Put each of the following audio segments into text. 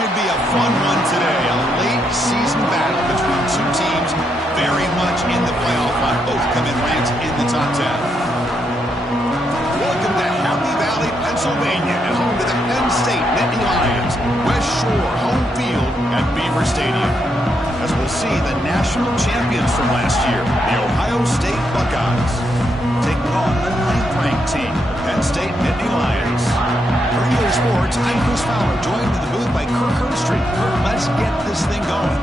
should be a fun one today. A late season battle between two teams very much in the playoff hunt. Both come in ranked in the top 10. Welcome to Happy Valley, Pennsylvania, and home to the Penn State Nittany Lions. West Shore home field at Beaver Stadium. As we'll see the national champions from last year, the Ohio State Buckeyes, taking on the 9th-ranked team, the Penn State Nittany Lions. For EA Sports, I'm Chris Fowler, joined in the booth by Kirk Herbstreit. Kirk, let's get this thing going.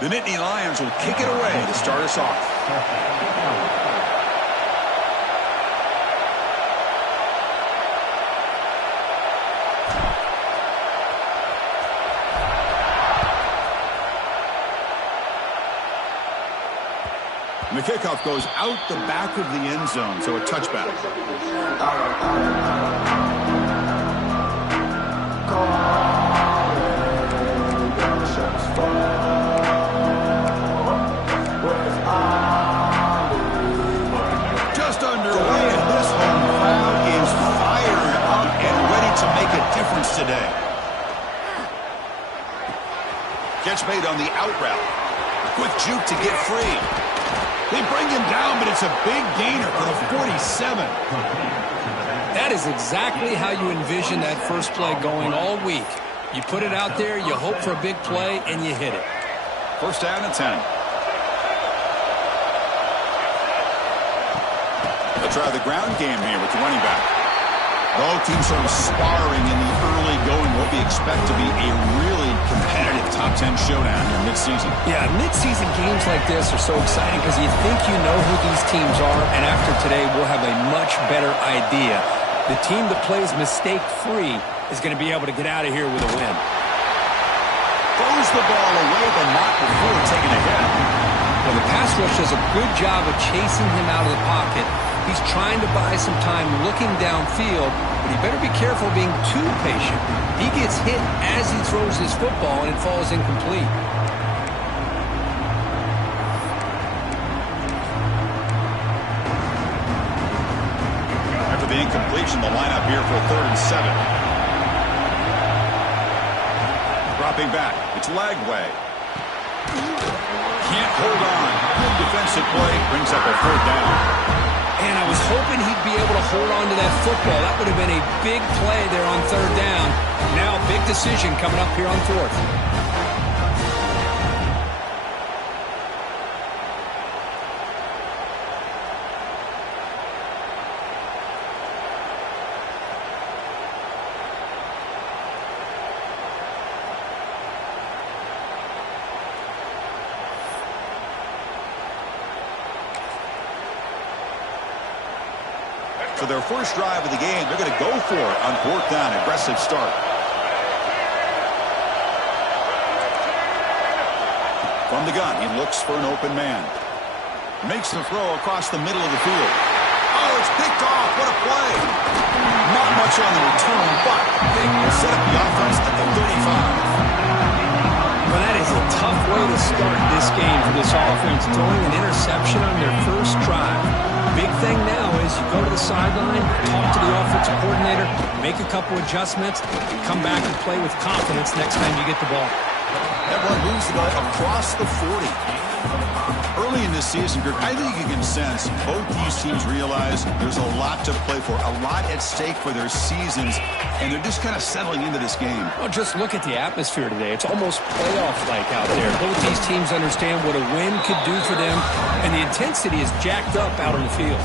The Nittany Lions will kick it away to start us off. And the kickoff goes out the back of the end zone, so a touchback. Just underway, and this home crowd is fired up and ready to make a difference today. Catch made on the out route. Quick juke to get free. They bring him down, but it's a big gainer for the 47. That is exactly how you envision that first play going all week. You put it out there, you hope for a big play, and you hit it. First down and 10. They'll try the ground game here with the running back. Both teams sort of sparring in the early going what we expect to be a really competitive top 10 showdown here mid-season. Yeah, mid-season games like this are so exciting because you think you know who these teams are, and after today we'll have a much better idea. The team that plays mistake-free is going to be able to get out of here with a win. Throws the ball away, but not before taking a hit. Well, the pass rush does a good job of chasing him out of the pocket. He's trying to buy some time looking downfield, but he better be careful being too patient. He gets hit as he throws his football, and it falls incomplete. After the incompletion, the lineup here for a 3rd and 7. Dropping back. It's Lagway. Can't hold on. Good defensive play. Brings up a 4th down. And I was hoping he'd be able to hold on to that football. That would have been a big play there on 3rd down. Now a big decision coming up here on 4th. So their first drive of the game, they're going to go for it on 4th down. Aggressive start. From the gun, he looks for an open man. Makes the throw across the middle of the field. Oh, it's picked off. What a play. Not much on the return, but they will set up the offense at the 35. Well, that is a tough way to start this game for this offense, throwing an interception on their first drive. Big thing now is you go to the sideline, talk to the offensive coordinator, make a couple adjustments, and come back and play with confidence next time you get the ball. Everyone moves the ball across the 40. Early in this season, Kirk, I think you can sense both these teams realize there's a lot to play for, a lot at stake for their seasons, and they're just kind of settling into this game. Well, just look at the atmosphere today. It's almost playoff-like out there. Both these teams understand what a win could do for them, and the intensity is jacked up out on the field.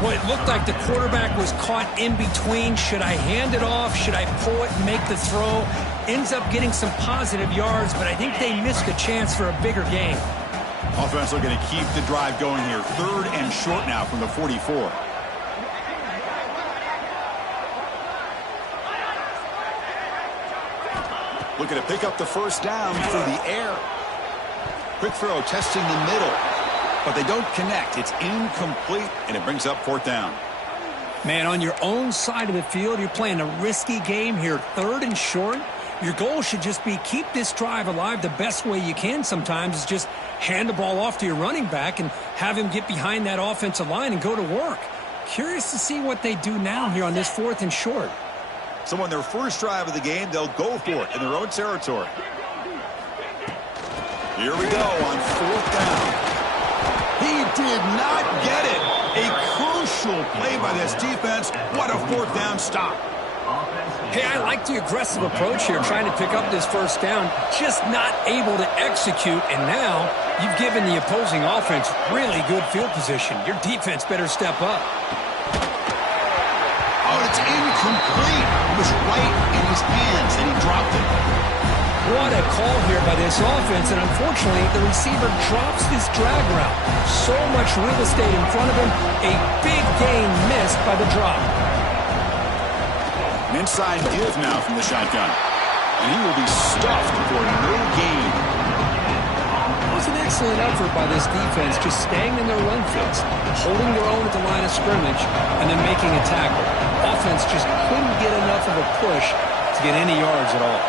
Well, it looked like the quarterback was caught in between. Should I hand it off? Should I pull it and make the throw? Ends up getting some positive yards, but I think they missed a chance for a bigger gain. Offense looking to keep the drive going here. 3rd and short now from the 44. Looking to pick up the first down through the air. Quick throw, testing the middle. But they don't connect. It's incomplete, and it brings up 4th down. Man, on your own side of the field, you're playing a risky game here. 3rd and short. Your goal should just be keep this drive alive the best way you can sometimes is just hand the ball off to your running back and have him get behind that offensive line and go to work. Curious to see what they do now here on this 4th and short. So on their first drive of the game, they'll go for it in their own territory. Here we go on 4th down. He did not get it. A crucial play by this defense. What a 4th down stop. Hey, I like the aggressive approach here, trying to pick up this first down, just not able to execute, and now you've given the opposing offense really good field position. Your defense better step up. Oh, it's incomplete. It was right in his hands, and he dropped it. What a call here by this offense, and unfortunately, the receiver drops this drag route. So much real estate in front of him, a big gain missed by the drop. An inside give now from the shotgun. And he will be stuffed for no gain. It was an excellent effort by this defense, just staying in their run fits, holding their own at the line of scrimmage, and then making a tackle. Offense just couldn't get enough of a push to get any yards at all.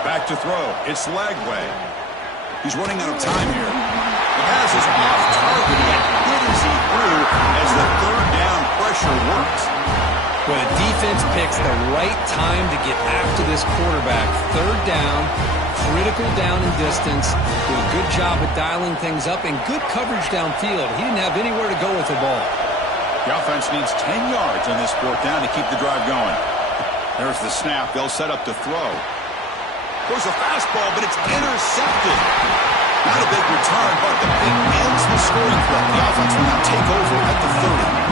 Back to throw. It's Lagway. He's running out of time here. The pass is off target. Hit as he threw as the 3rd down pressure works. Well, the defense picks the right time to get after this quarterback. 3rd down, critical down and distance. Do a good job of dialing things up and good coverage downfield. He didn't have anywhere to go with the ball. The offense needs 10 yards on this 4th down to keep the drive going. There's the snap. They'll set up to throw. Goes a fastball, but it's intercepted. Not a big return, but the pick ends the scoring threat. The offense will now take over at the 30.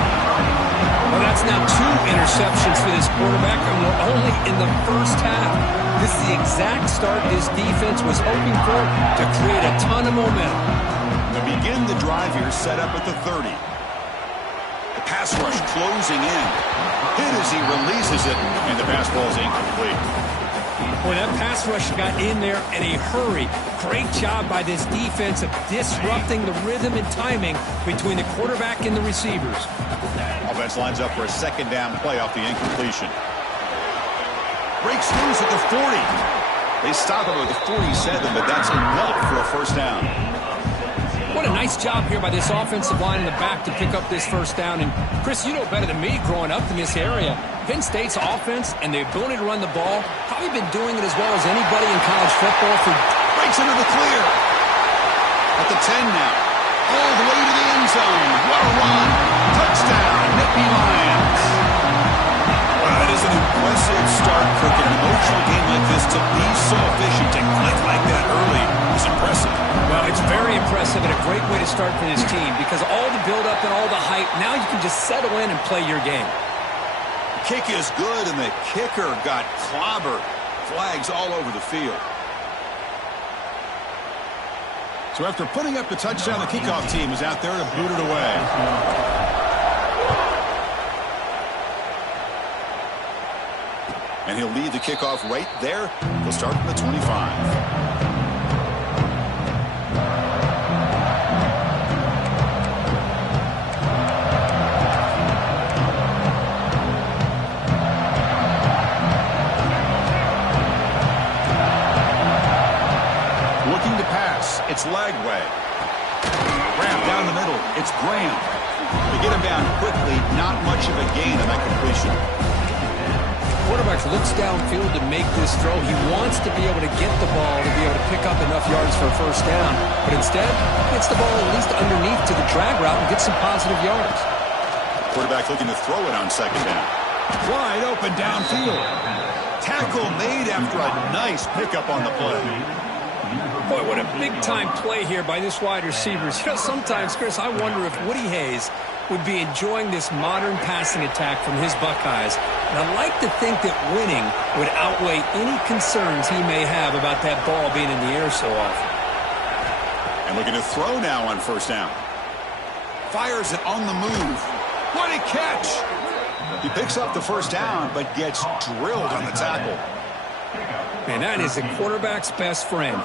Well, that's now 2 interceptions for this quarterback, and we're only in the first half. This is the exact start this defense was hoping for to create a ton of momentum. To begin the drive here, set up at the 30. The pass rush closing in. Hit as he releases it, and the pass ball is incomplete. Boy, that pass rush got in there in a hurry. Great job by this defense of disrupting the rhythm and timing between the quarterback and the receivers. Offense lines up for a 2nd down play off the incompletion. Breaks loose at the 40. They stop him at the 47, but that's enough for a 1st down. What a nice job here by this offensive line in the back to pick up this 1st down. And, Chris, you know better than me growing up in this area. Penn State's offense and the ability to run the ball, probably been doing it as well as anybody in college football for... Breaks into the clear. At the 10 now. All the way to the end zone. What a run. Touchdown, Nittany Lions. Well, that is an impressive start, Kirk. An emotional game like this to be so efficient, to click like that early is impressive. Well, it's very impressive and a great way to start for this team because all the build-up and all the hype, now you can just settle in and play your game. Kick is good, and the kicker got clobbered. Flags all over the field. So after putting up the touchdown, the kickoff team is out there to boot it away. And he'll lead the kickoff right there. He'll start from the 25. It's Lagway. Graham down the middle. It's Graham. They get him down quickly. Not much of a gain on that completion. Quarterback looks downfield to make this throw. He wants to be able to get the ball to be able to pick up enough yards for a 1st down. But instead, gets the ball at least underneath to the drag route and gets some positive yards. Quarterback looking to throw it on 2nd down. Wide open downfield. Tackle made after a nice pickup on the play. Boy, what a big-time play here by this wide receiver. You know, sometimes, Chris, I wonder if Woody Hayes would be enjoying this modern passing attack from his Buckeyes. And I'd like to think that winning would outweigh any concerns he may have about that ball being in the air so often. And looking to throw now on first down. Fires it on the move. What a catch! He picks up the first down, but gets drilled on the tackle. Man, that is a quarterback's best friend.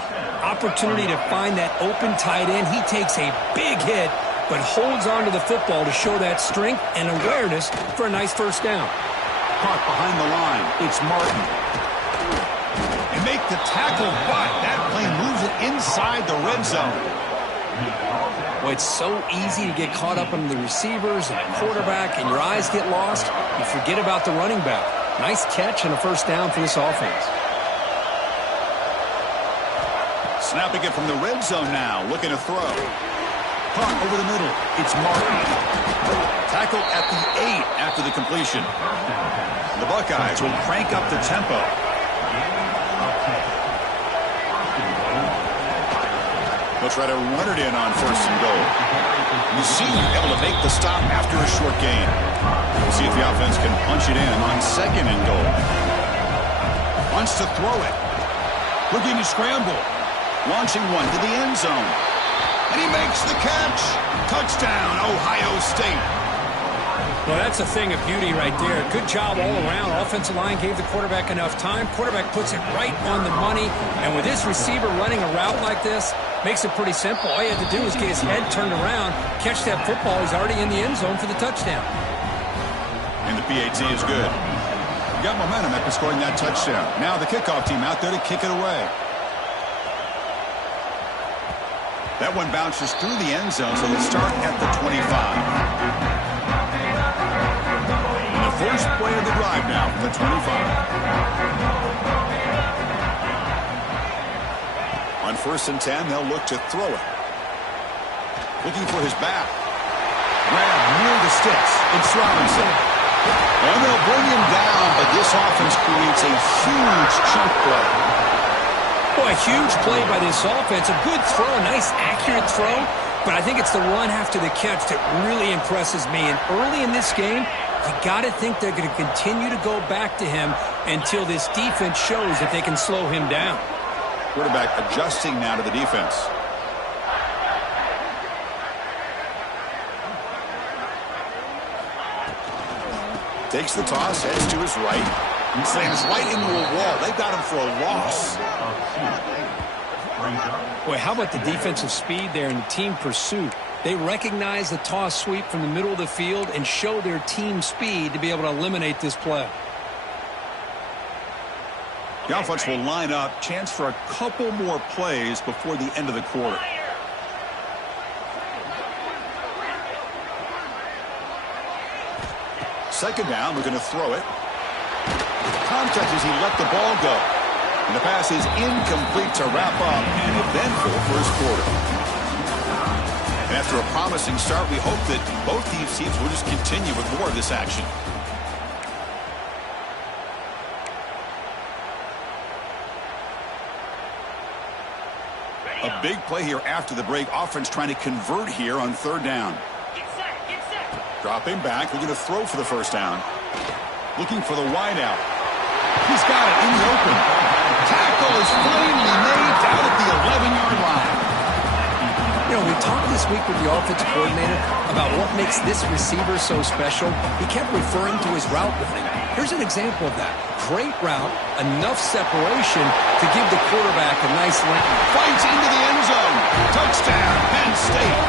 Opportunity to find that open tight end. He takes a big hit, but holds on to the football to show that strength and awareness for a nice first down. Caught behind the line. It's Martin. And make the tackle, but that play moves it inside the red zone. Well, it's so easy to get caught up on the receivers and the quarterback, and your eyes get lost. You forget about the running back. Nice catch and a first down for this offense. Snapping it from the red zone now, looking to throw. Caught over the middle. It's Martin. Tackled at the 8 after the completion. The Buckeyes will crank up the tempo. They'll try to run it in on first and goal. You see, able to make the stop after a short gain. We'll see if the offense can punch it in on second and goal. Wants to throw it. Looking to scramble. Launching one to the end zone. And he makes the catch. Touchdown, Ohio State. Well, that's a thing of beauty right there. Good job all around. Offensive line gave the quarterback enough time. Quarterback puts it right on the money. And with this receiver running a route like this, makes it pretty simple. All you have to do is get his head turned around, catch that football. He's already in the end zone for the touchdown. And the PAT is good. Got momentum after scoring that touchdown. Now the kickoff team out there to kick it away. That one bounces through the end zone, so they'll start at the 25. And the first play of the drive now from the 25. On first and 10, they'll look to throw it. Looking for his back. Grab near the sticks. It's Robinson. And they'll bring him down, but this offense creates a huge chunk play. Boy, a huge play by this offense. A good throw, a nice accurate throw. But I think it's the run after the catch that really impresses me. And early in this game, you got to think they're going to continue to go back to him until this defense shows that they can slow him down. Quarterback adjusting now to the defense. Takes the toss, heads to his right. Slams right into a wall. They've got him for a loss. Boy, how about the defensive speed there and the team pursuit? They recognize the toss sweep from the middle of the field and show their team speed to be able to eliminate this play. The offense will line up. Chance for a couple more plays before the end of the quarter. Second down, we're going to throw it. Contact as he let the ball go. And the pass is incomplete to wrap up an eventful first quarter. And after a promising start, we hope that both these teams will just continue with more of this action. A big play here after the break. Offense trying to convert here on third down. Dropping back, looking to throw for the first down. Looking for the wide out. He's got it in the open. Tackle is finally made down at the 11-yard line. You know, we talked this week with the offensive coordinator about what makes this receiver so special. He kept referring to his route running. Here's an example of that. Great route, enough separation to give the quarterback a nice lane. Fights into the end zone. Touchdown, Penn State.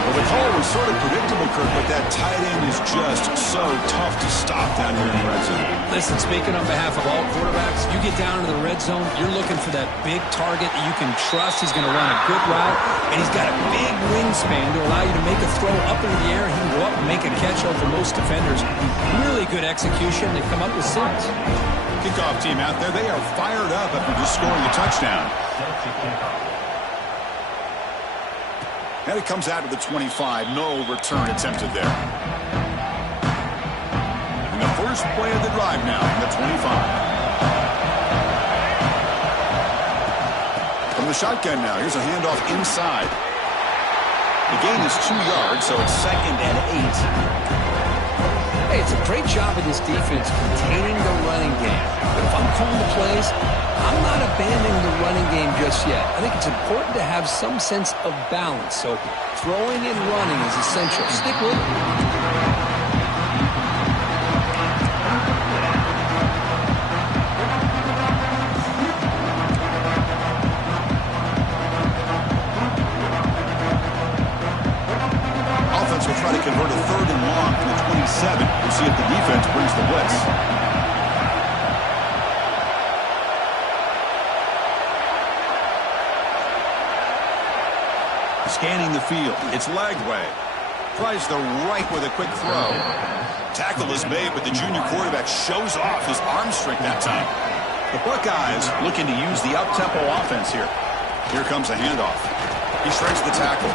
Well, the call was sort of predictable, Kirk, but that tight end is just so tough to stop down here in the red zone. Listen, speaking on behalf of all quarterbacks, you get down into the red zone, you're looking for that big target that you can trust. He's going to run a good route, and he's got a big wingspan to allow you to make a throw up in the air. He can go up and make a catch over most defenders. Really good execution. They come up with 6. Kickoff team out there, they are fired up after just scoring a touchdown. And it comes out to the 25. No return attempted there. And the first play of the drive now from the 25. From the shotgun now. Here's a handoff inside. The gain is 2 yards, so it's 2nd and 8. Hey, it's a great job of this defense containing the running game. But if I'm calling the plays, I'm not abandoning the running game just yet. I think it's important to have some sense of balance. So throwing and running is essential. Stick with it. Will try to convert a 3rd and long from the 27. We'll see if the defense brings the blitz. Scanning the field. It's Lagway. Tries the right with a quick throw. Tackle is made, but the junior quarterback shows off his arm strength that time. The Buckeyes looking to use the up-tempo offense here. Here comes a handoff. He shreds the tackle.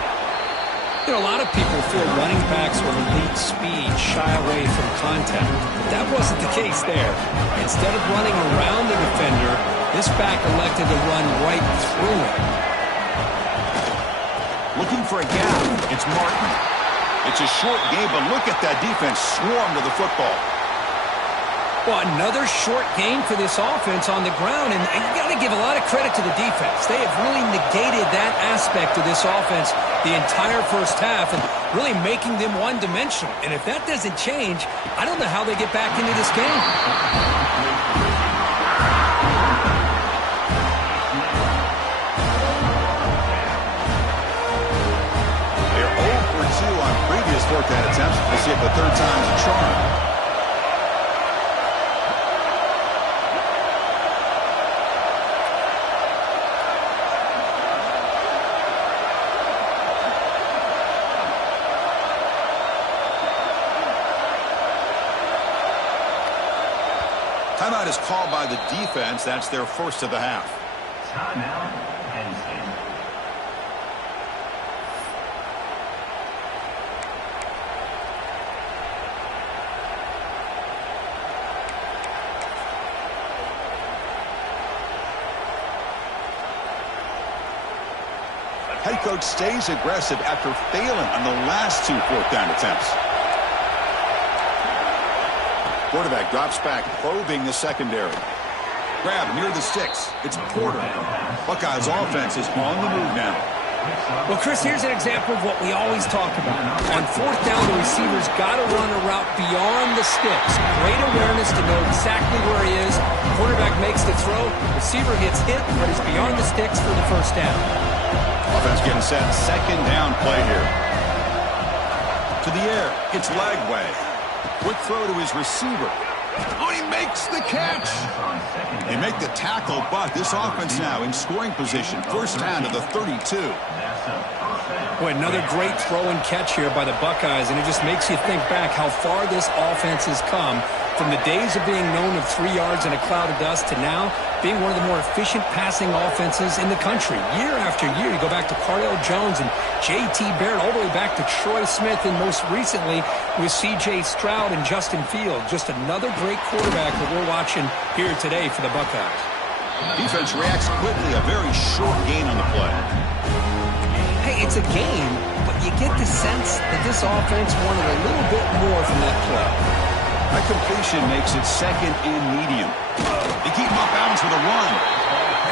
You know, a lot of people feel running backs with elite speed shy away from contact. But that wasn't the case there. Instead of running around the defender, this back elected to run right through him. Looking for a gap. It's Martin. It's a short game, but look at that defense swarm to the football. Well, another short game for this offense on the ground, and you got to give a lot of credit to the defense. They have really negated that aspect of this offense the entire first half and really making them one-dimensional. And if that doesn't change, I don't know how they get back into this game. They're 0 for 2 on previous 4th down attempts. We'll see if the 3rd time's a charm. Timeout is called by the defense. That's their first of the half. Timeout, Penn State. Head coach stays aggressive after failing on the last 2 4th down attempts. Quarterback drops back, probing the secondary. Grab near the sticks. It's Porter. Buckeyes offense is on the move now. Well, Chris, here's an example of what we always talk about. On 4th down, the receiver's got to run a route beyond the sticks. Great awareness to know exactly where he is. Quarterback makes the throw. Receiver gets hit, but he's beyond the sticks for the first down. Offense getting set. 2nd down play here. To the air. It's Lagway. Quick throw to his receiver. Oh, he makes the catch. They make the tackle, but this offense now in scoring position. First down to the 32. Boy, another great throw and catch here by the Buckeyes, and it just makes you think back how far this offense has come from the days of being known of 3 yards in a cloud of dust to now being one of the more efficient passing offenses in the country. Year after year, you go back to Cardell Jones and J.T. Barrett, all the way back to Troy Smith, and most recently with C.J. Stroud and Justin Fields. Just another great quarterback that we're watching here today for the Buckeyes. Defense reacts quickly. A very short gain on the play. Hey, it's a game, but you get the sense that this offense wanted a little bit more from that play. That completion makes it 2nd and medium. They keep him off bounds with a run.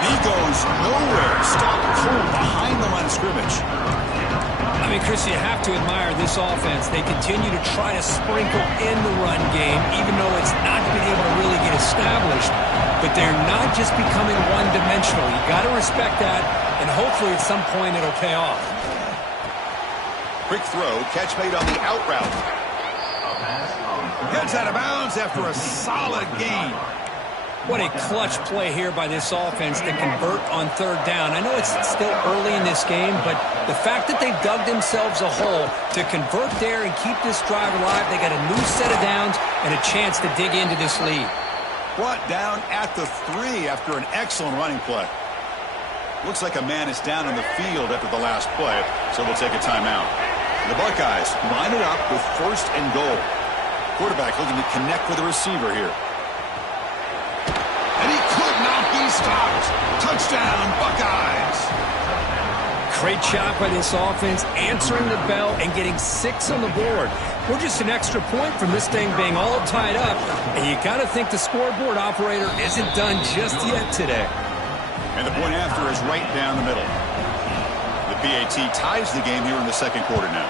And he goes nowhere. Stopped cold behind the line of scrimmage. I mean, Chris, you have to admire this offense. They continue to try to sprinkle in the run game, even though it's not been able to really get established. But they're not just becoming one-dimensional. You got to respect that, and hopefully at some point it'll pay off. Quick throw, catch made on the out route. Gets out of bounds after a solid gain. What a clutch play here by this offense to convert on 3rd down. I know it's still early in this game, but the fact that they've dug themselves a hole to convert there and keep this drive alive, they got a new set of downs and a chance to dig into this lead. Brought down at the 3 after an excellent running play. Looks like a man is down on the field after the last play, so we'll take a timeout. The Buckeyes line it up with 1st and goal. Quarterback looking to connect with the receiver here. And he could not be stopped. Touchdown, Buckeyes. Great job by this offense, answering the bell and getting 6 on the board. We're just an extra point from this thing being all tied up, and you got to think the scoreboard operator isn't done just yet today. And the point after is right down the middle. The PAT ties the game here in the second quarter now.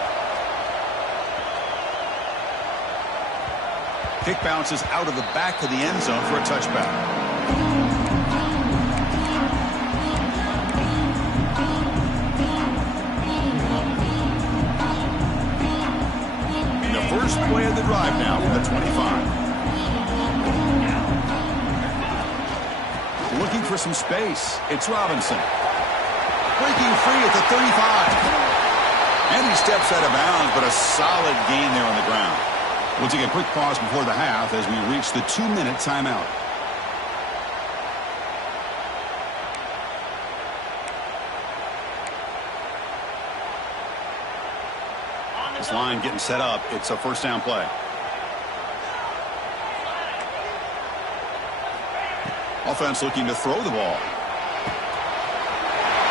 Kick bounces out of the back of the end zone for a touchback. First play of the drive now from the 25. Looking for some space. It's Robinson. Breaking free at the 35. And he steps out of bounds, but a solid gain there on the ground. We'll take a quick pause before the half as we reach the 2-minute timeout. This line getting set up. It's a first down play. Offense looking to throw the ball.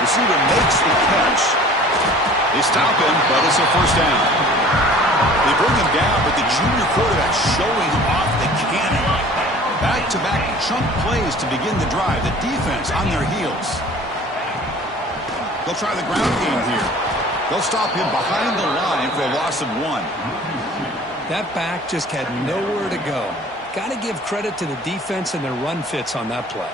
Receiver makes the catch. They stop him, but it's a first down. They bring him down, but the junior quarterback showing off the cannon. Back-to-back chunk plays to begin the drive. The defense on their heels. They'll try the ground game here. They'll stop him behind the line for a loss of 1. That back just had nowhere to go. Got to give credit to the defense and their run fits on that play.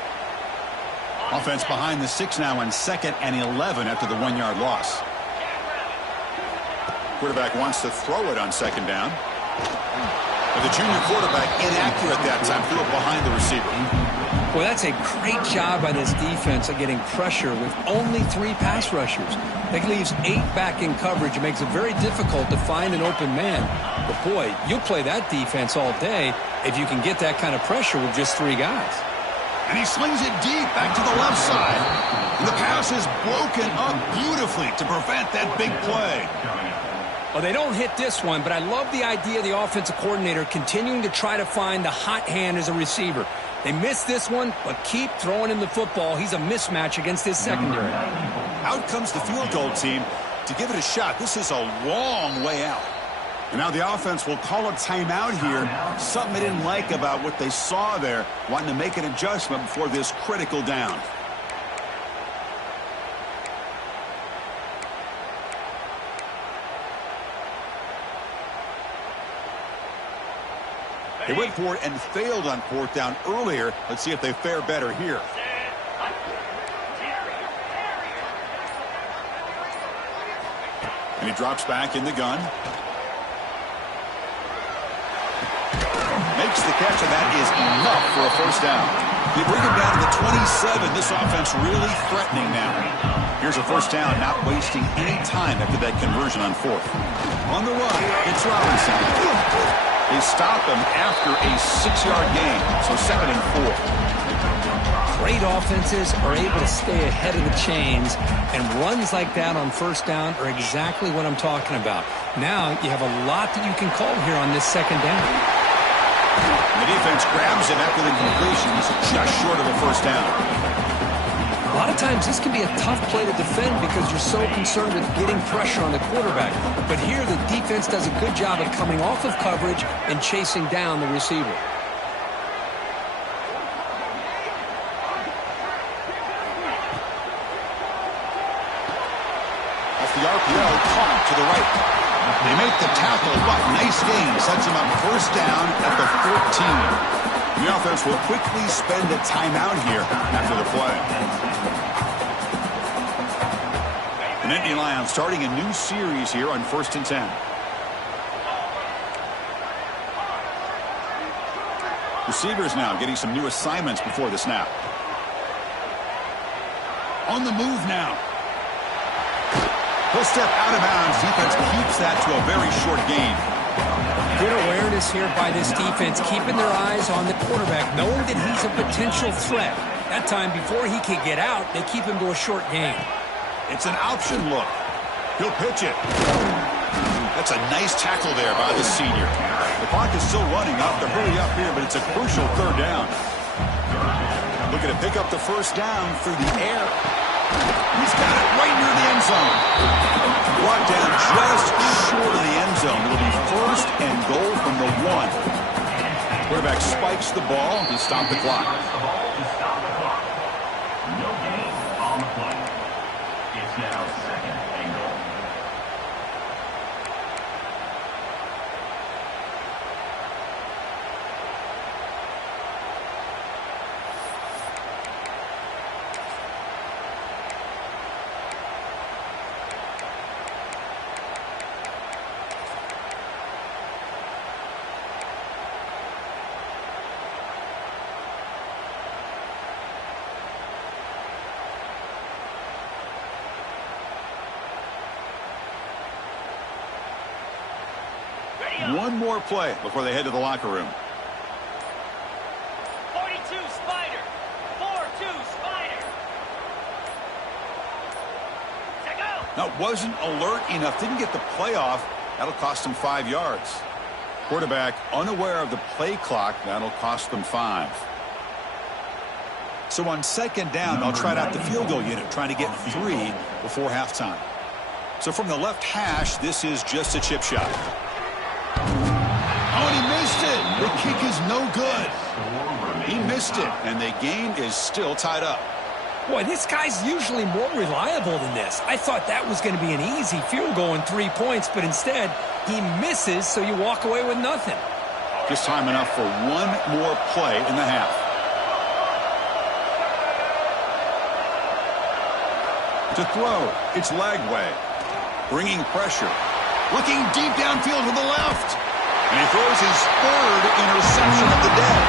Offense behind the 6 now on 2nd and 11 after the 1-yard loss. Quarterback wants to throw it on 2nd down. But the junior quarterback inaccurate that time, threw it behind the receiver. Well, that's a great job by this defense of getting pressure with only 3 pass rushers. That leaves 8 back in coverage. It makes it very difficult to find an open man. But, boy, you'll play that defense all day if you can get that kind of pressure with just 3 guys. And he slings it deep back to the left side. And the pass is broken up beautifully to prevent that big play. Well, they don't hit this one, but I love the idea of the offensive coordinator continuing to try to find the hot hand as a receiver. They missed this one, but keep throwing him the football. He's a mismatch against his secondary. Out comes the field goal team to give it a shot. This is a long way out. And now the offense will call a timeout here. Something they didn't like about what they saw there, wanting to make an adjustment before this critical down. They went for it and failed on 4th down earlier. Let's see if they fare better here. And he drops back in the gun. Makes the catch, and that is enough for a first down. They bring him down to the 27. This offense really threatening now. Here's a first down, not wasting any time after that conversion on 4th. On the run, it's Robinson. They stop him after a 6-yard gain, so 2nd and 4. Great offenses are able to stay ahead of the chains, and runs like that on first down are exactly what I'm talking about. Now you have a lot that you can call here on this 2nd down. The defense grabs him after the completion. He's just short of a first down. A lot of times this can be a tough play to defend because you're so concerned with getting pressure on the quarterback. But here the defense does a good job of coming off of coverage and chasing down the receiver. Off the RPO, caught to the right. They make the tackle, but nice gain. Sets him up first down at the 14. The offense will quickly spend a timeout here after the play. The Nittany Lions starting a new series here on 1st and 10. Receivers now getting some new assignments before the snap. On the move now. He'll step out of bounds. Defense keeps that to a very short gain. Good awareness here by this defense, keeping their eyes on the quarterback, knowing that he's a potential threat. That time, before he can get out, they keep him to a short gain. It's an option look. He'll pitch it. That's a nice tackle there by the senior. The clock is still running up to hurry up here, but it's a crucial 3rd down. Looking to pick up the first down through the air. He's got it right near the end zone. Brought down just short of the end zone. It'll be first and goal from the 1. Quarterback spikes the ball to stop the clock. No gain on the play. It's now second and goal. One more play before they head to the locker room. 42 Spider. 4-2 Spider. Check out. Now, wasn't alert enough. Didn't get the play off. That'll cost them 5 yards. Quarterback unaware of the play clock. That'll cost them 5. So on second down, they'll try out the field goal unit, trying to get 3 before halftime. So from the left hash, this is just a chip shot. Oh, and he missed it. The kick is no good. He missed it, and the game is still tied up. Boy, this guy's usually more reliable than this. I thought that was going to be an easy field goal and 3 points, but instead, he misses, so you walk away with nothing. Just time enough for one more play in the half. To throw, it's Lagway. Bringing pressure. Looking deep downfield to the left. And he throws his 3rd interception of the day.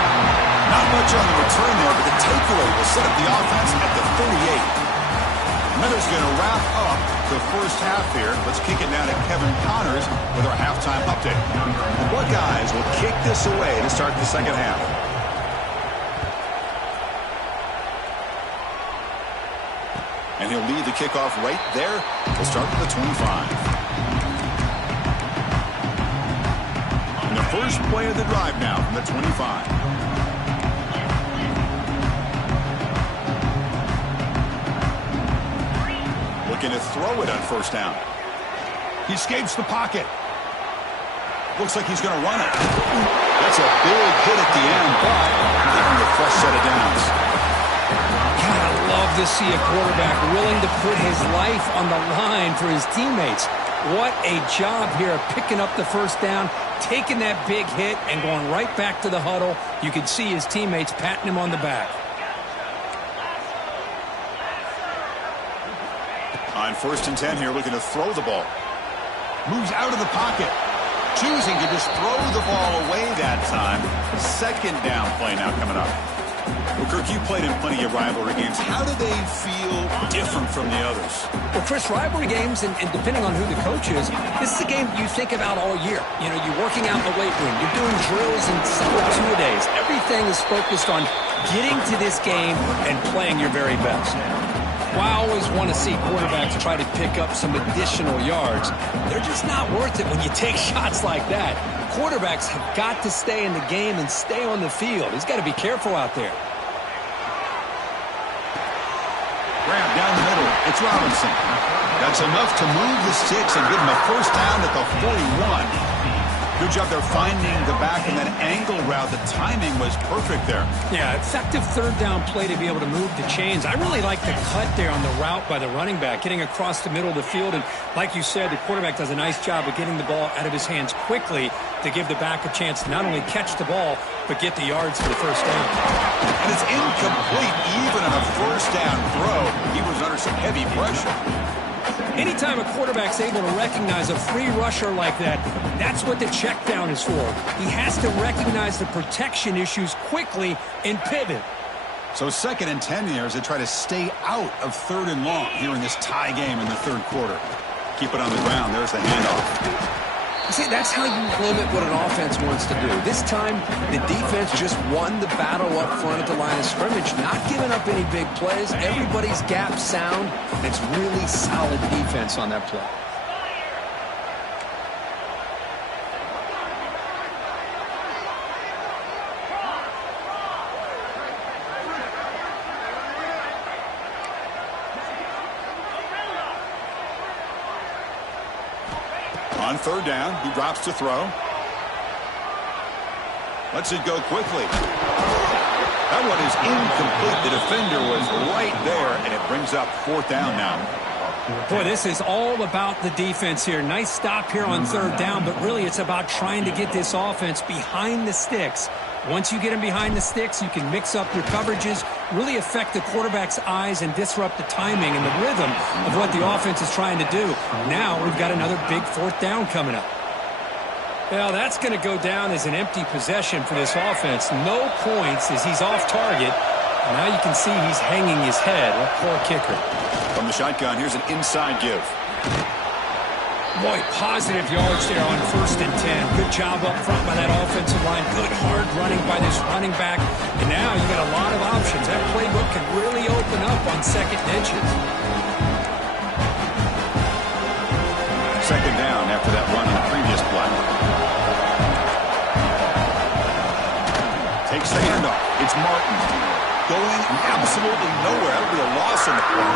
Not much on the return there, but the takeaway will set up the offense at the 38. Miller's going to wrap up the first half here. Let's kick it now to Kevin Connors with our halftime update. Buckeyes will kick this away to start the second half. And he'll lead the kickoff right there. We'll start with the 25. And the first play of the drive now from the 25. Looking to throw it on first down. He escapes the pocket. Looks like he's going to run it. That's a big hit at the end, but given the fresh set of downs. God, I love to see a quarterback willing to put his life on the line for his teammates. What a job here of picking up the first down, taking that big hit, and going right back to the huddle. You can see his teammates patting him on the back. On 1st and 10 here, looking to throw the ball. Moves out of the pocket. Choosing to just throw the ball away that time. Second down play now coming up. Well, Kirk, you played in plenty of rivalry games. How do they feel different from the others? Well, Chris, rivalry games, and depending on who the coach is, this is a game you think about all year. You know, you're working out in the weight room. You're doing drills and several two-a-days. Everything is focused on getting to this game and playing your very best. Well, I always want to see quarterbacks try to pick up some additional yards. They're just not worth it when you take shots like that. Quarterbacks have got to stay in the game and stay on the field. He's got to be careful out there. Grab down the middle. It's Robinson. That's enough to move the sticks and give him a first down at the 41. Good job there finding the back in that angle route. The timing was perfect there. Yeah, effective third down play to be able to move the chains. I really like the cut there on the route by the running back, getting across the middle of the field. And like you said, the quarterback does a nice job of getting the ball out of his hands quickly to give the back a chance to not only catch the ball, but get the yards for the first down. And it's incomplete even on a first down throw. He was under some heavy pressure. Anytime a quarterback's able to recognize a free rusher like that, that's what the check down is for. He has to recognize the protection issues quickly and pivot. So 2nd and 10 here as they try to stay out of 3rd and long here in this tie game in the 3rd quarter. Keep it on the ground. There's the handoff. See, that's how you limit what an offense wants to do. This time, the defense just won the battle up front at the line of scrimmage, not giving up any big plays. Everybody's gap sound. It's really solid defense on that play. On third down, he drops to throw. Lets it go quickly. That one is incomplete. The defender was right there, and it brings up fourth down now. Boy, this is all about the defense here. Nice stop here on third down, but really it's about trying to get this offense behind the sticks. Once you get them behind the sticks, you can mix up your coverages, really affect the quarterback's eyes and disrupt the timing and the rhythm of what the offense is trying to do. Now we've got another big fourth down coming up. Well, that's going to go down as an empty possession for this offense. No points as he's off target. And now you can see he's hanging his head. What poor kicker. From the shotgun, here's an inside give. Boy, positive yards there on 1st and 10. Good job up front by that offensive line. Good hard running by this running back. And now you got a lot of options. That playbook can really open up on second and inches. Second down after that run on the previous play. Takes the handoff. It's Martin. Going absolutely nowhere. That'll be a loss on the play.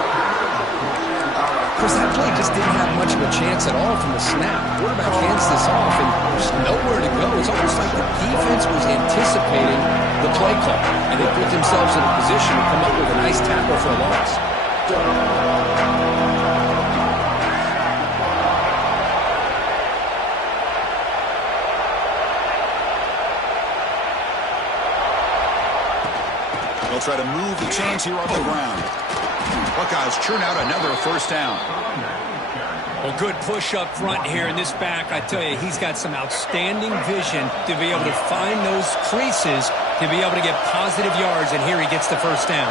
Chris, that play just didn't have much of a chance at all from the snap. Quarterback hands this off, and there's nowhere to go. It's almost like the defense was anticipating the play call, and they put themselves in a position to come up with a nice tackle for a loss. They'll try to move the chains here on the ground. Buckeyes churn out another first down. Well, good push up front here in this back. I tell you, he's got some outstanding vision to be able to find those creases to be able to get positive yards, and here he gets the first down.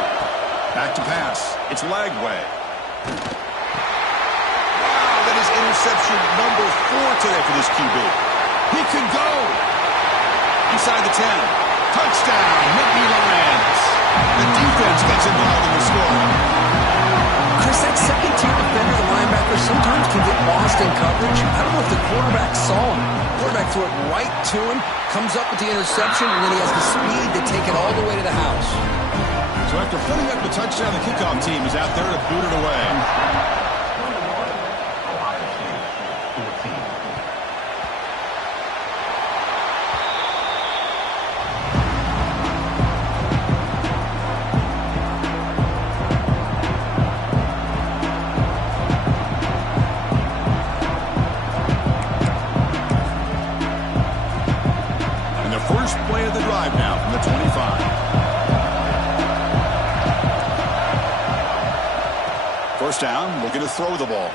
Back to pass. It's Lagway. Wow, that is interception number 4 today for this QB. He can go. Inside the 10. Touchdown, Nittany Lions. The defense gets involved in the score. Chris, that second-tier defender, the linebacker, sometimes can get lost in coverage. I don't know if the quarterback saw him. The quarterback threw it right to him, comes up with the interception, and then he has the speed to take it all the way to the house. So after putting up the touchdown, the kickoff team is out there to boot it away. First down, looking to throw the ball.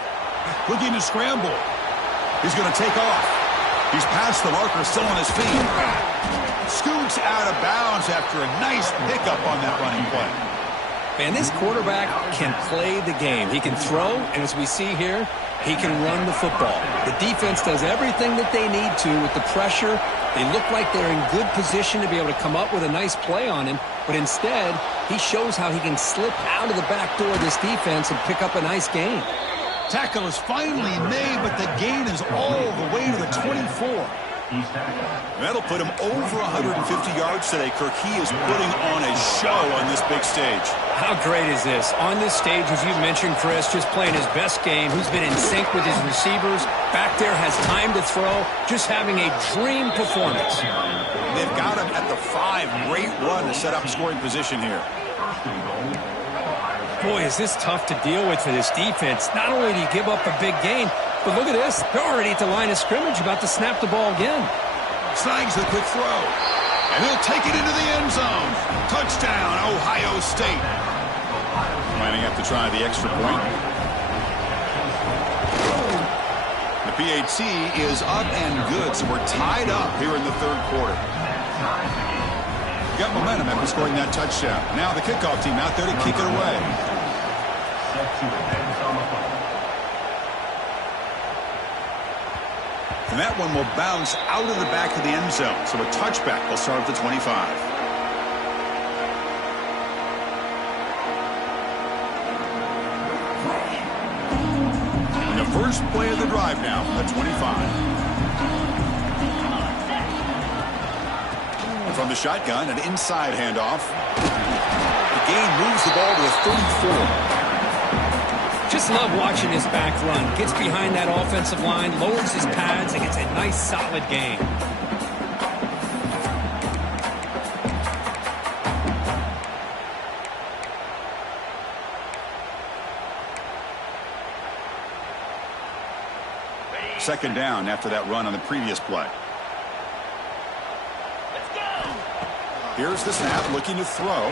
Looking to scramble. He's going to take off. He's past the marker, still on his feet. Scoots out of bounds after a nice pickup on that running play. Man, this quarterback can play the game. He can throw, and as we see here, he can run the football. The defense does everything that they need to with the pressure. They look like they're in good position to be able to come up with a nice play on him, but instead, he shows how he can slip out of the back door of this defense and pick up a nice gain. Tackle is finally made, but the gain is all the way to the 24. That'll put him over 150 yards today, Kirk. He is putting on a show on this big stage. How great is this? On this stage, as you mentioned, Chris, just playing his best game. He's been in sync with his receivers. Back there, has time to throw. Just having a dream performance. They've got him at the 5. Great run to set up scoring position here. Boy, is this tough to deal with for this defense. Not only do you give up a big gain, but look at this. They're already at the line of scrimmage, about to snap the ball again. Snags the quick throw. And he'll take it into the end zone. Touchdown, Ohio State. Might have to try the extra point. The PAT is up and good, so we're tied up here in the third quarter. Got momentum after scoring that touchdown. Now the kickoff team out there to kick it away. And that one will bounce out of the back of the end zone. So a touchback will start at the 25. And the first play of the drive now from the 25. From the shotgun, an inside handoff. The gain moves the ball to the 34. Just love watching this back run. Gets behind that offensive line, lowers his pads, and gets a nice, solid gain. Second down after that run on the previous play. Let's go. Here's the snap, looking to throw.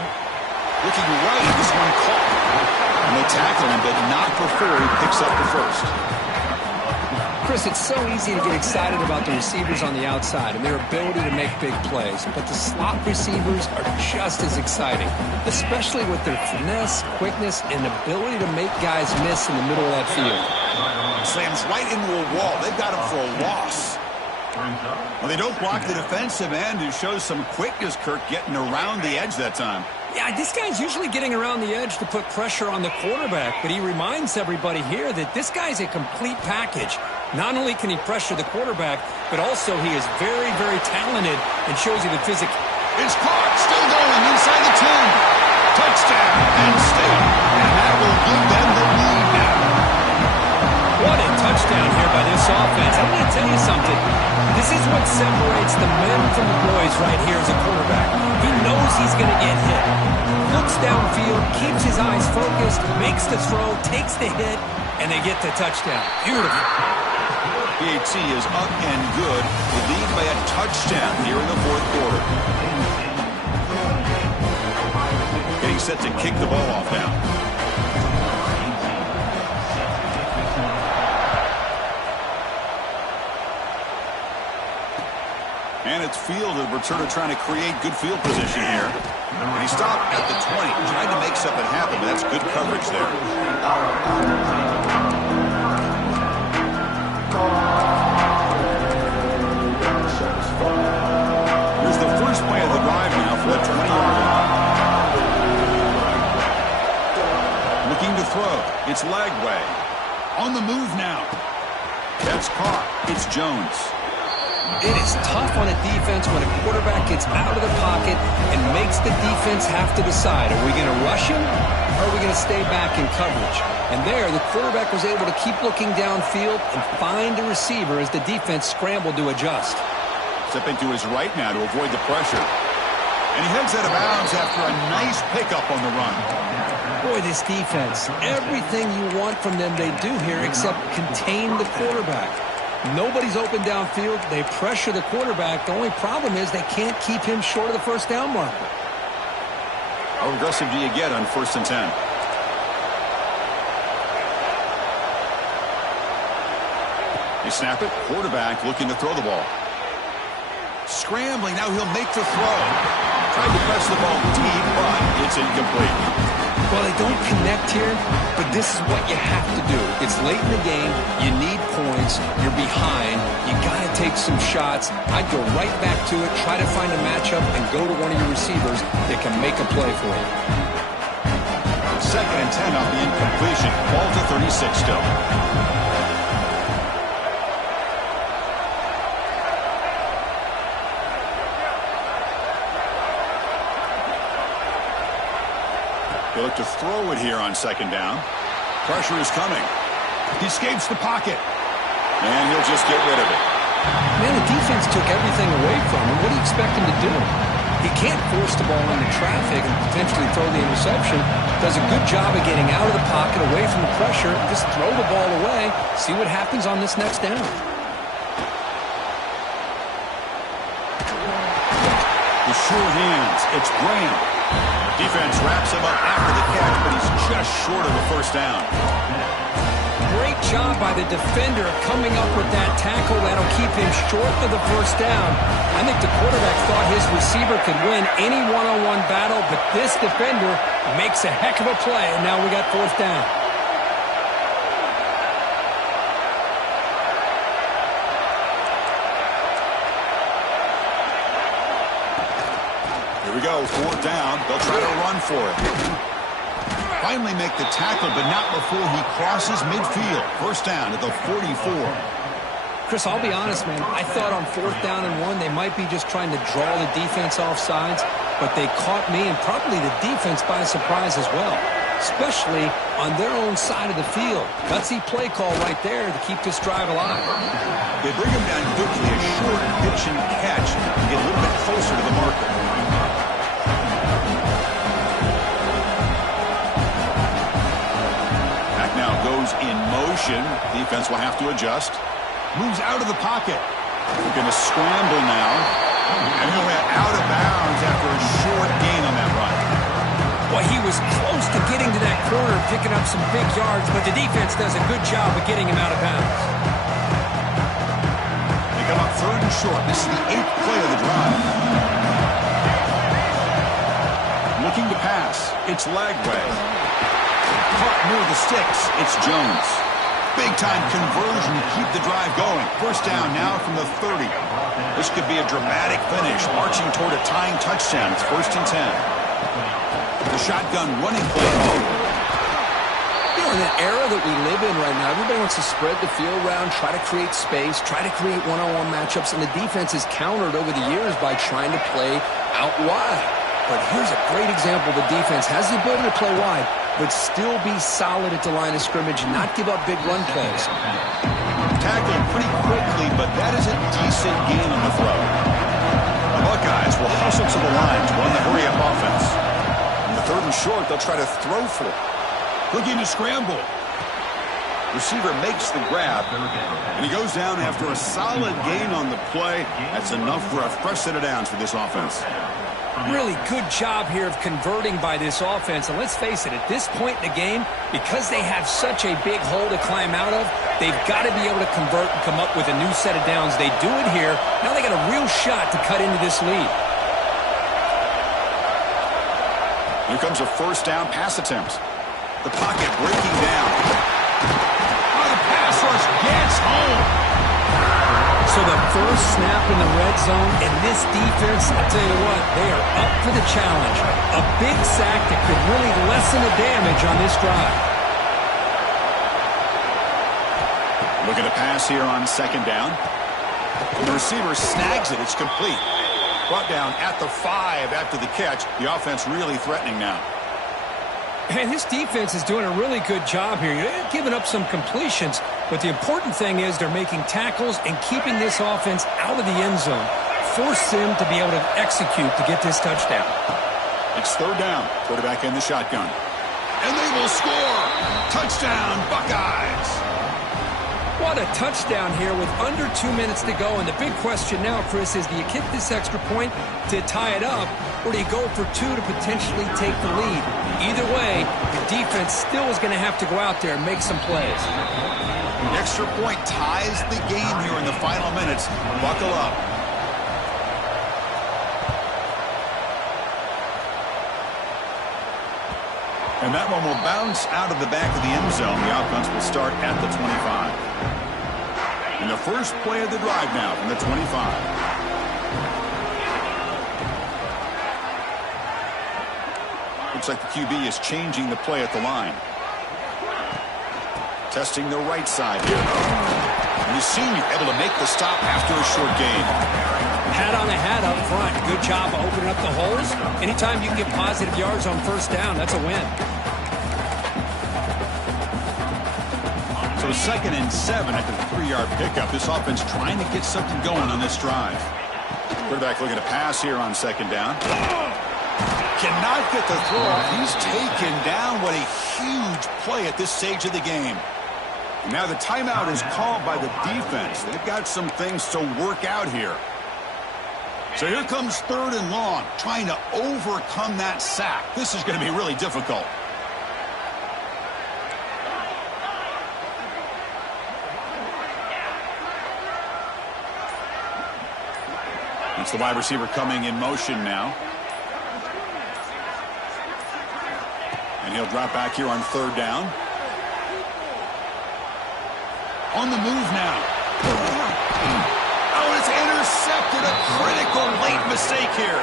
Looking right, this one caught. And they tackle him, but not before he picks up the first. Chris, it's so easy to get excited about the receivers on the outside and their ability to make big plays, but the slot receivers are just as exciting, especially with their finesse, quickness, and ability to make guys miss in the middle of that field. Slams right into a wall. They've got him for a loss. Well, they don't block the defensive end, who shows some quickness, Kirk, getting around the edge that time. Yeah, this guy's usually getting around the edge to put pressure on the quarterback, but he reminds everybody here that this guy's a complete package. Not only can he pressure the quarterback, but also he is very, very talented and shows you the physics. It's caught, still going inside the 10. Touchdown, Penn State. And that will give them the lead now. What a touchdown here by this offense. I'm going to tell you something. This is what separates the men from the boys right here as a quarterback. He knows he's going to get hit. Looks downfield, keeps his eyes focused, makes the throw, takes the hit, and they get the touchdown. Beautiful. PAT is up and good. They lead by a touchdown here in the fourth quarter. Getting set to kick the ball off now. And it's field, the returner trying to create good field position here. And he stopped at the 20, trying to make something happen, but that's good coverage there. Here's the first play of the drive now for the 20-yard line. Looking to throw. It's Lagway. On the move now. That's caught. It's Jones. It is tough on a defense when a quarterback gets out of the pocket and makes the defense have to decide, are we going to rush him or are we going to stay back in coverage? And there, the quarterback was able to keep looking downfield and find a receiver as the defense scrambled to adjust. Stepping to his right now to avoid the pressure. And he heads out of bounds after a nice pickup on the run. Boy, this defense, everything you want from them they do here except contain the quarterback. Nobody's open downfield. They pressure the quarterback. The only problem is they can't keep him short of the first down marker. How aggressive do you get on 1st and 10? They snap it. Quarterback looking to throw the ball. Scrambling. Now he'll make the throw. Tried to press the ball deep, but it's incomplete. Well, they don't connect here, but this is what you have to do. It's late in the game. You need points. You're behind. You got to take some shots. I'd go right back to it, try to find a matchup, and go to one of your receivers that can make a play for you. 2nd and 10 off the incompletion. Ball to 36 still. They look to throw it here on 2nd down. Pressure is coming. He escapes the pocket. And he'll just get rid of it. Man, the defense took everything away from him. What do you expect him to do? He can't force the ball into traffic and potentially throw the interception. Does a good job of getting out of the pocket, away from the pressure, and just throw the ball away. See what happens on this next down. With sure hands, it's Graham. Defense wraps him up after the catch, but he's just short of the first down. Great job by the defender coming up with that tackle. That'll keep him short of the first down. I think the quarterback thought his receiver could win any one-on-one battle, but this defender makes a heck of a play, and now we got 4th down. Here we go, 4th down. They'll try to run for it. Finally make the tackle, but not before he crosses midfield. 1st down at the 44. Chris, I'll be honest, man. I thought on 4th down and 1, they might be just trying to draw the defense off sides, but they caught me and probably the defense by surprise as well. especially on their own side of the field. Gutsy play call right there to keep this drive alive. They bring him down quickly, a short pitch and catch to get a little bit closer to the marker. Back now goes in motion. Defense will have to adjust. Moves out of the pocket. We're going to scramble now. And he went out of bounds after a short gain on that run. Well, he was close to getting to that corner, picking up some big yards, but the defense does a good job of getting him out of bounds. They come up 3rd and short. This is the 8th play of the drive. Looking to pass. It's Lagway. Caught near the sticks. It's Jones. Big-time conversion to keep the drive going. First down now from the 30. This could be a dramatic finish, marching toward a tying touchdown. It's 1st and 10. The shotgun running play home. You know, in the era that we live in right now, everybody wants to spread the field around, try to create space, try to create one-on-one matchups, and the defense has countered over the years by trying to play out wide. But here's a great example. The defense has the ability to play wide, but still be solid at the line of scrimmage and not give up big run plays. Tackled pretty quickly, but that is a decent gain on the throw. The Buckeyes will hustle to the line to run the hurry-up offense. In the 3rd and short, they'll try to throw for it. Looking to scramble. Receiver makes the grab, and he goes down after a solid gain on the play. That's enough for a fresh set of downs for this offense. Really good job here of converting by this offense. And let's face it, at this point in the game, because they have such a big hole to climb out of, they've got to be able to convert and come up with a new set of downs. They do it here. Now they got a real shot to cut into this lead. Here comes a first down pass attempt. The pocket breaking down. Oh, the pass rush gets home. So the first snap in the red zone, and this defense, I'll tell you what, they are up for the challenge. A big sack that could really lessen the damage on this drive. Look at a pass here on 2nd down. The receiver snags it. It's complete. Brought down at the 5 after the catch. The offense really threatening now. And this defense is doing a really good job here. They're giving up some completions, but the important thing is they're making tackles and keeping this offense out of the end zone. Force them to be able to execute to get this touchdown. It's 3rd down. Quarterback in the shotgun. And they will score. Touchdown, Buckeyes. What a touchdown here with under 2 minutes to go. And the big question now, Chris, is do you kick this extra point to tie it up, or do you go for 2 to potentially take the lead? Either way, the defense still is going to have to go out there and make some plays. The extra point ties the game here in the final minutes. Buckle up. And that one will bounce out of the back of the end zone. The offense will start at the 25. And the first play of the drive now from the 25. Looks like the QB is changing the play at the line. Testing the right side here. And the senior able to make the stop after a short gain. Hat on a hat up front. Good job of opening up the holes. Anytime you can get positive yards on first down, that's a win. So 2nd and 7 after the 3-yard pickup. This offense trying to get something going on this drive. Quarterback looking to pass here on 2nd down. Cannot get the throw off. He's taken down. What a huge play at this stage of the game. And now the timeout is called by the defense. They've got some things to work out here. So here comes 3rd and long, trying to overcome that sack. This is going to be really difficult. It's the wide receiver coming in motion now. And he'll drop back here on 3rd down. On the move now. Oh, it's intercepted. A critical late mistake here.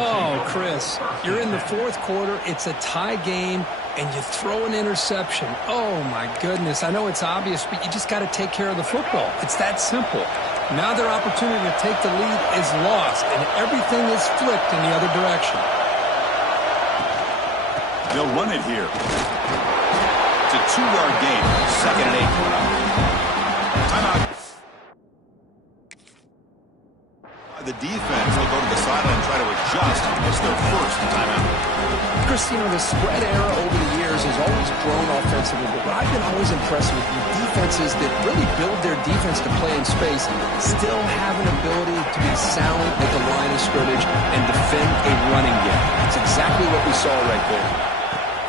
Oh, Chris, you're in the 4th quarter. It's a tie game, and you throw an interception. Oh, my goodness. I know it's obvious, but you just got to take care of the football. It's that simple. Now their opportunity to take the lead is lost, and everything is flipped in the other direction. They'll run it here. It's a 2-yard gain. 2nd and 8 coming up. Timeout. The defense will go to the sideline and try to adjust. It's their first timeout. Chris, you know, the spread era over the years has always grown offensively, but what I've been always impressed with defenses that really build their defense to play in space still have an ability to be sound at the line of scrimmage and defend a running game. That's exactly what we saw right there.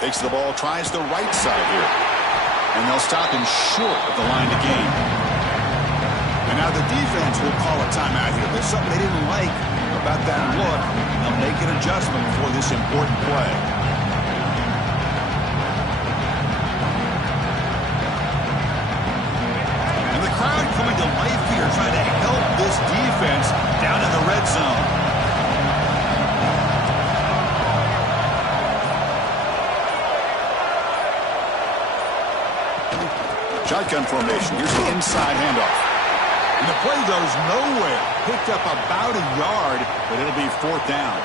Takes the ball, tries the right side here. And they'll stop him short of the line to gain. And now the defense will call a timeout here. There's something they didn't like about that look. They'll make an adjustment for this important play. And the crowd coming to life here, trying to help this defense down in the red zone. Shotgun formation. Here's the inside handoff. And the play goes nowhere. Picked up about a yard, but it'll be 4th down.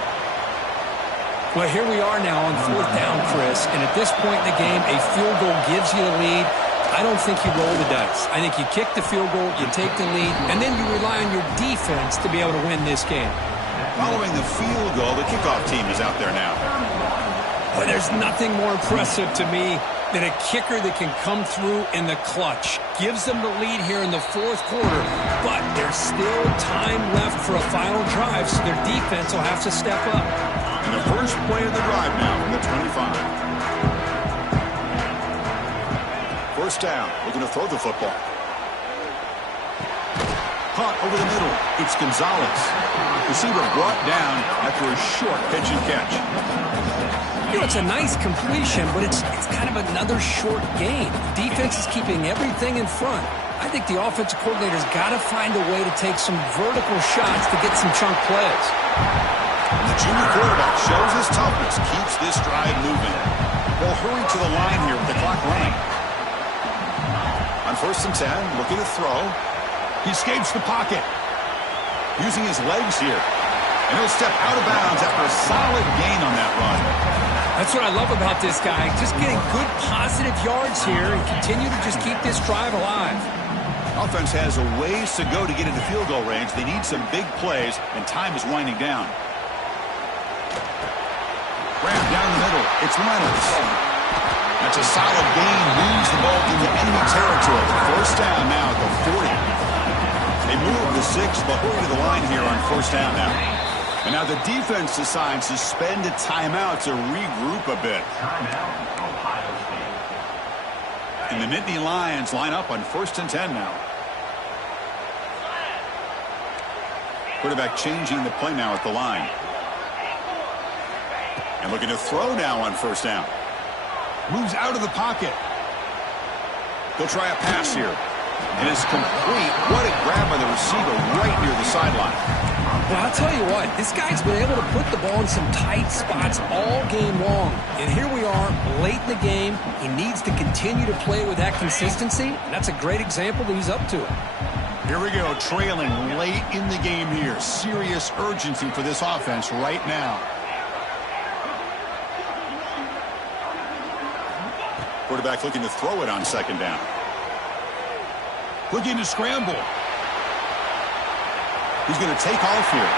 Well, here we are now on 4th down, Chris. And at this point in the game, a field goal gives you the lead. I don't think you roll the dice. I think you kick the field goal, you take the lead, and then you rely on your defense to be able to win this game. Following the field goal, the kickoff team is out there now. Well, there's nothing more impressive to me than a kicker that can come through in the clutch. Gives them the lead here in the 4th quarter, but there's still time left for a final drive, so their defense will have to step up. And the first play of the drive now from the 25. 1st down, looking to throw the football. Caught over the middle. It's Gonzalez. Receiver brought down after a short pitch and catch. You know, it's a nice completion, but it's kind of another short gain. Defense is keeping everything in front. I think the offensive coordinator's got to find a way to take some vertical shots to get some chunk plays. And the junior quarterback shows his toughness, keeps this drive moving. They'll hurry to the line here with the clock running. On 1st and 10, looking to throw. He escapes the pocket. Using his legs here. And he'll step out of bounds after a solid gain on that run. That's what I love about this guy. Just getting good positive yards here and continue to just keep this drive alive. Offense has a ways to go to get into field goal range. They need some big plays, and time is winding down. Grab down the middle. It's Reynolds. That's a solid gain. Moves the ball into enemy territory. 1st down now at the 40. They move the 6, but hurry to the line here on 1st down now. And now the defense decides to spend a timeout to regroup a bit. Timeout, Ohio State. And the Nittany Lions line up on 1st and 10 now. Quarterback changing the play now at the line. And looking to throw now on 1st down. Moves out of the pocket. They'll try a pass here. And it's complete. What a grab by the receiver right near the sideline. Well, I'll tell you what, this guy's been able to put the ball in some tight spots all game long. And here we are, late in the game. He needs to continue to play with that consistency. And that's a great example that he's up to it. Here we go, trailing late in the game here. Serious urgency for this offense right now. Quarterback looking to throw it on 2nd down. Looking to scramble. He's going to take off here.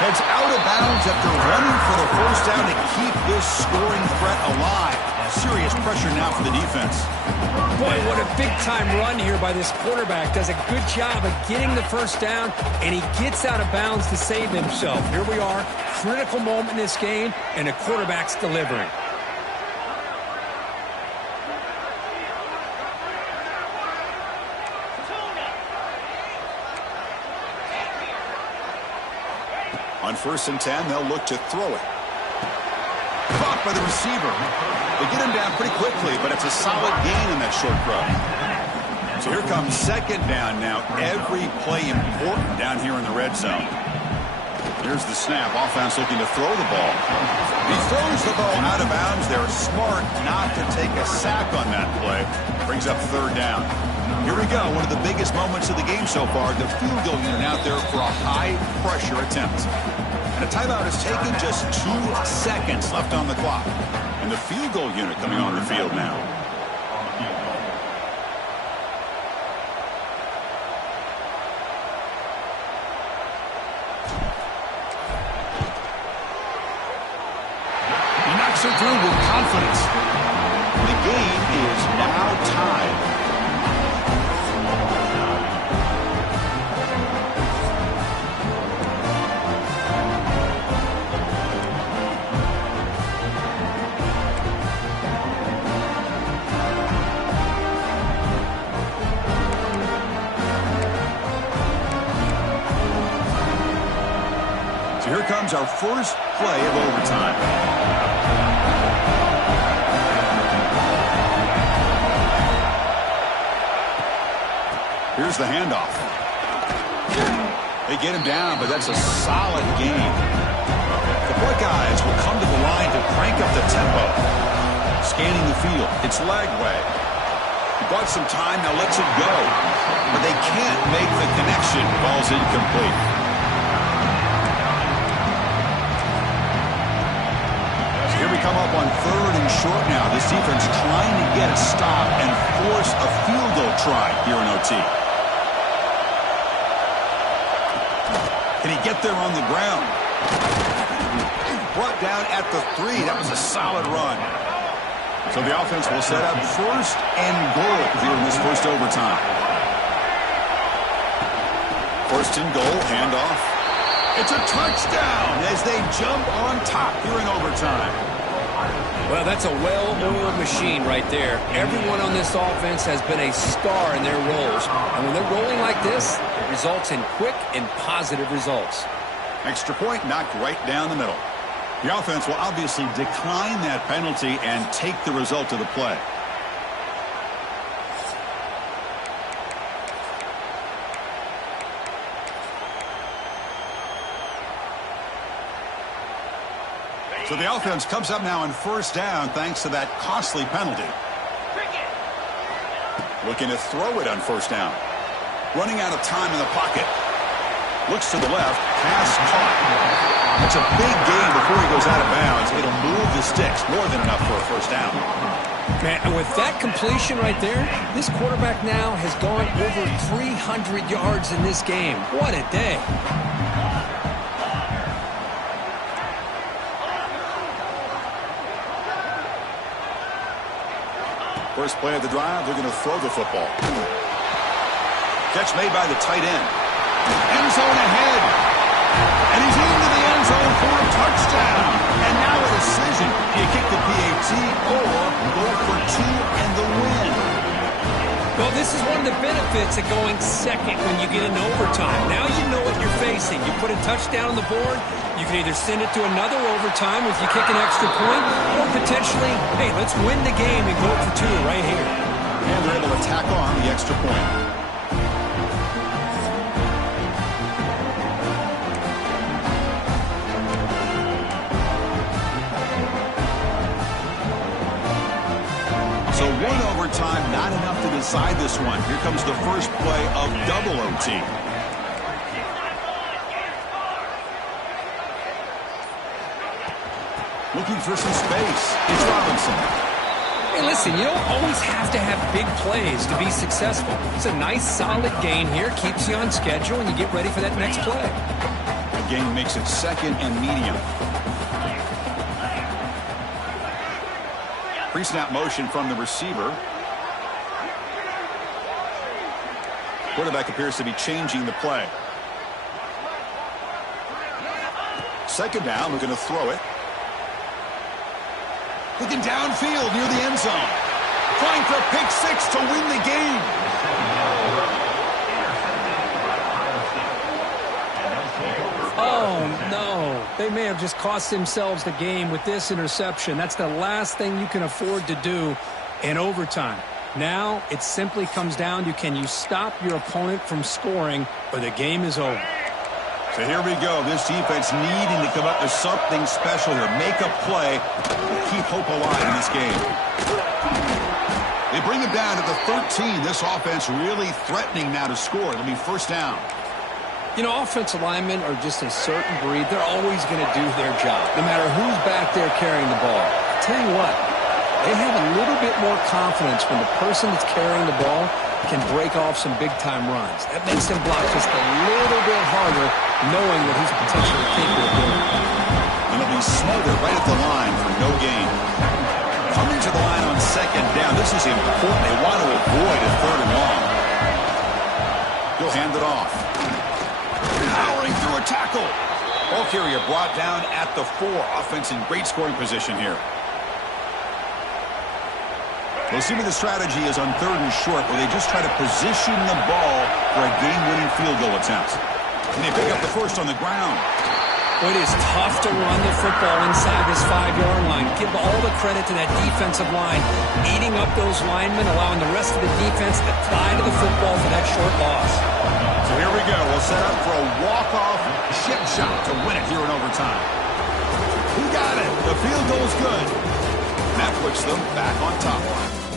Heads out of bounds after running for the 1st down to keep this scoring threat alive. Serious pressure now for the defense. Boy, what a big-time run here by this quarterback. Does a good job of getting the 1st down, and he gets out of bounds to save himself. Here we are, critical moment in this game, and the quarterback's delivering. On 1st and 10, they'll look to throw it. Caught by the receiver. They get him down pretty quickly, but it's a solid gain in that short throw. So here comes 2nd down now. Every play important down here in the red zone. Here's the snap. Offense looking to throw the ball. He throws the ball out of bounds. They're smart not to take a sack on that play. Brings up 3rd down. Here we go. One of the biggest moments of the game so far. The field goal unit out there for a high-pressure attempt. And a timeout is taken. Just 2 seconds left on the clock. And the field goal unit coming on the field now. On the field goal. He knocks it through with confidence. The game is now tied. So here comes our first play of overtime. Here's the handoff. They get him down, but that's a solid game. The Buckeyes will come to the line to crank up the tempo. Scanning the field. It's leg way. He bought some time, now lets it go. But they can't make the connection. Ball's incomplete. So here we come up on 3rd and short now. This defense trying to get a stop and force a field goal try here in OT. Can he get there on the ground? Brought down at the 3. That was a solid run. So the offense will set up 1st and goal here in this first overtime. 1st and goal, handoff. It's a touchdown as they jump on top here in overtime. Well, that's a well-oiled machine right there. Everyone on this offense has been a star in their roles. And when they're rolling like this, it results in quick and positive results. Extra point knocked right down the middle. The offense will obviously decline that penalty and take the result of the play. So the offense comes up now on 1st down thanks to that costly penalty. Looking to throw it on 1st down. Running out of time in the pocket. Looks to the left. Pass caught. That's a big gain before he goes out of bounds. It'll move the sticks. More than enough for a 1st down. Man, and with that completion right there, this quarterback now has gone over 300 yards in this game. What a day. First play of the drive, they're going to throw the football. Catch made by the tight end. End zone ahead. And he's into the end zone for a touchdown. And now a decision. Do you kick the PAT or go for 2 and the win? Well, this is one of the benefits of going second when you get into overtime. Now you know what you're facing. You put a touchdown on the board, you can either send it to another overtime if you kick an extra point, or potentially, hey, let's win the game and go for 2 right here. And they're able to tack on the extra point. So 1 overtime, not enough to decide this one. Here comes the first play of double OT. Looking for some space. It's Robinson. Hey, listen, you don't always have to have big plays to be successful. It's a nice, solid gain here. Keeps you on schedule, and you get ready for that next play. The gain makes it 2nd and medium. Pre-snap motion from the receiver. Quarterback appears to be changing the play. 2nd down, we're going to throw it. Looking downfield near the end zone. Trying for a pick 6 to win the game. Oh, no. They may have just cost themselves the game with this interception. That's the last thing you can afford to do in overtime. Now it simply comes down to, can you stop your opponent from scoring, or the game is over. So here we go. This defense needing to come up with something special here. Make a play to keep hope alive in this game. They bring him down to the 13. This offense really threatening now to score. It'll be 1st down. You know, offensive linemen are just a certain breed. They're always going to do their job, no matter who's back there carrying the ball. Tell you what, they have a little bit more confidence when the person that's carrying the ball can break off some big-time runs. That makes them block just a little bit harder, knowing that he's potentially capable of doing it. Going to be smothered right at the line for no gain. Coming to the line on second down. This is important. They want to avoid a third and long. He'll hand it off. Powering through a tackle. Ball carrier brought down at the 4. Offense in great scoring position here. We'll see what the strategy is on third and short, where they just try to position the ball for a game-winning field goal attempt. And they pick up the first on the ground. It is tough to run the football inside this 5-yard line. Give all the credit to that defensive line, eating up those linemen, allowing the rest of the defense to fly to the football for that short loss. So here we go. We'll set up for a walk-off chip shot to win it here in overtime. Who got it? The field goal's good. That puts them back on top line.